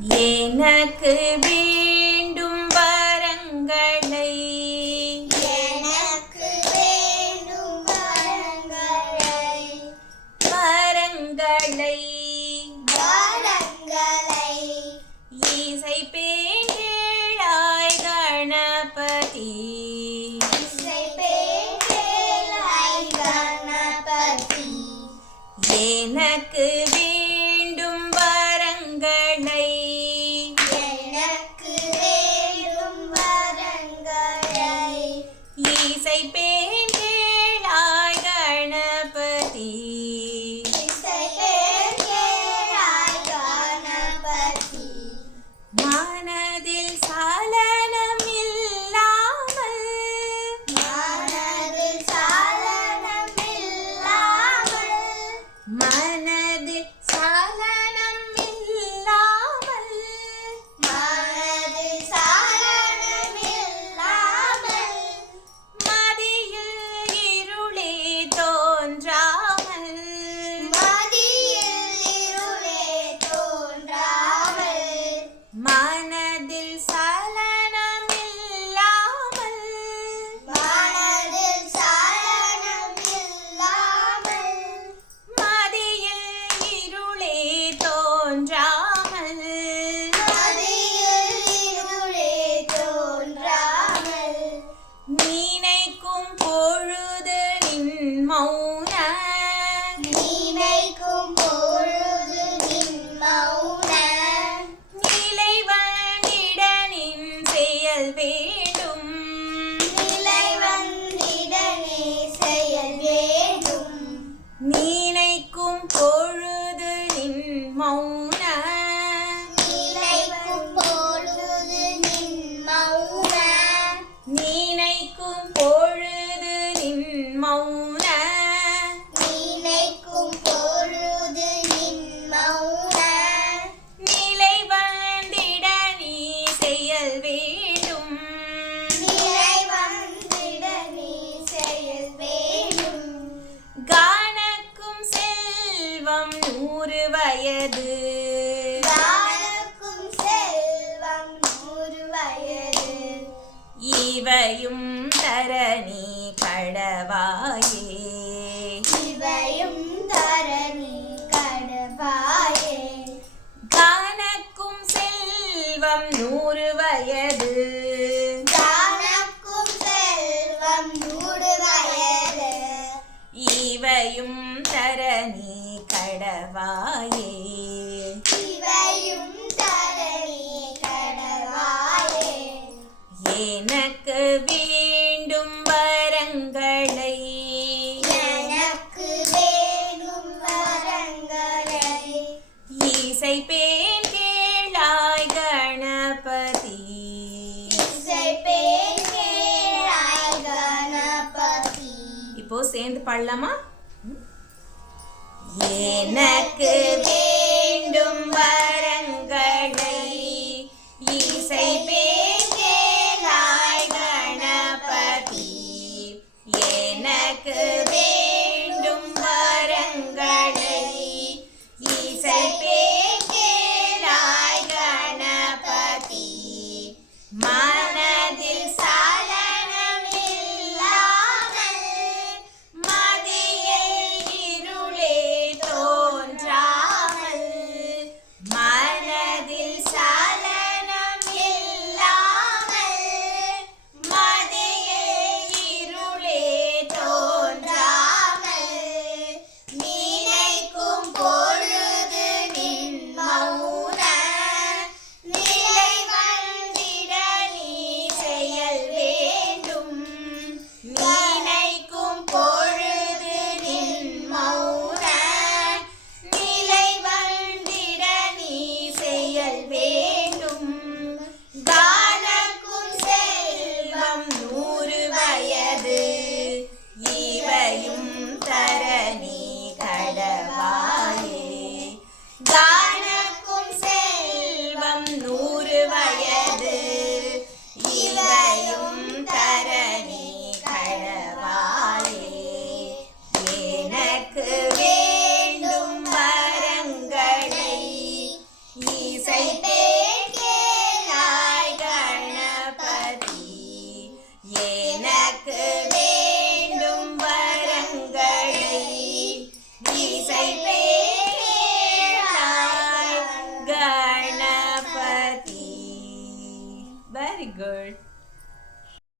எனக்கு வேண்டும் வரங்களை எனக்கு வேண்டும் வரங்களை வரங்களை வரங்களை இசைப்பேன் கேளாய் கணபதி இசைப்பேன் கேளாய் கணபதி எனக்கு வேண்டும் வரங்களை எனக்கு வேண்டும் வரங்களை இசைப்பேன் கேளாய் கணபதி இசைப்பேன் கேளாய் கணபதி மனதில் சலனம் இல்லாமல் மனதில் சலனம் இல்லாமல் மனதில் சலனம் இல்லாமல் மனதில் சலனம் இல்லாமல் மதியில் இருளே தோன்றாமல் மதியில் இருளே தோன்றாமல் மனதில் சலனம் இல்லாமல் மனதில் சலனம் இல்லாமல் மதியில் இருளே தோன்றாமல் மதியில் இருளே தோன்றாமல் நினைக்கும் பொழுது நின் மௌன நினைக்கும் பொழுது நின் மௌன நிலை வந்திட நின் செயல் வேண்டும் நிலை வந்திட நீ செயல் வேண்டும் நினைக்கும் பொழுது நின் மௌன நினைக்கும் பொழுது நின் மௌன நினைக்கும் பொழுது நின் மௌன நினைக்கும் பொழுது நின் மௌன நிலை வந்திட நீ செயல் வேண்டும் நிலை வந்திட நீ செயல் வேண்டும் கானக்கும் செல்வம் 100 வயது காலக்கும் செல்வம் 100 வயது இவையும் தர நீ கடவாயே இவையும் தரணி கடவாயே கானக்கும் செல்வம் 100 வயது காலக்கும் செல்வம் 100 வயது இவையும் தர நீ கடவாயே இவையும் தரணி கடவாயே எனக்கு வேண்டும் வரங்களை எனக்கு வேண்டும் வரங்களை இசைப்பேன் கேளாய் கணபதி இசைப்பேன் கேளாய் கணபதி இப்போ சேர்ந்து பாடலாமா? எனக்கு வேண்டும் வரங்களை இசைப்பேன் கேளாய் கணபதி எனக்கு வேண்டும் வரங்களை இசைப்பேன் கேளாய் கணபதி மனதில் சலனம் இல்லாமல் மதியில் இருளே தோன்றாமல் வெரி குட்.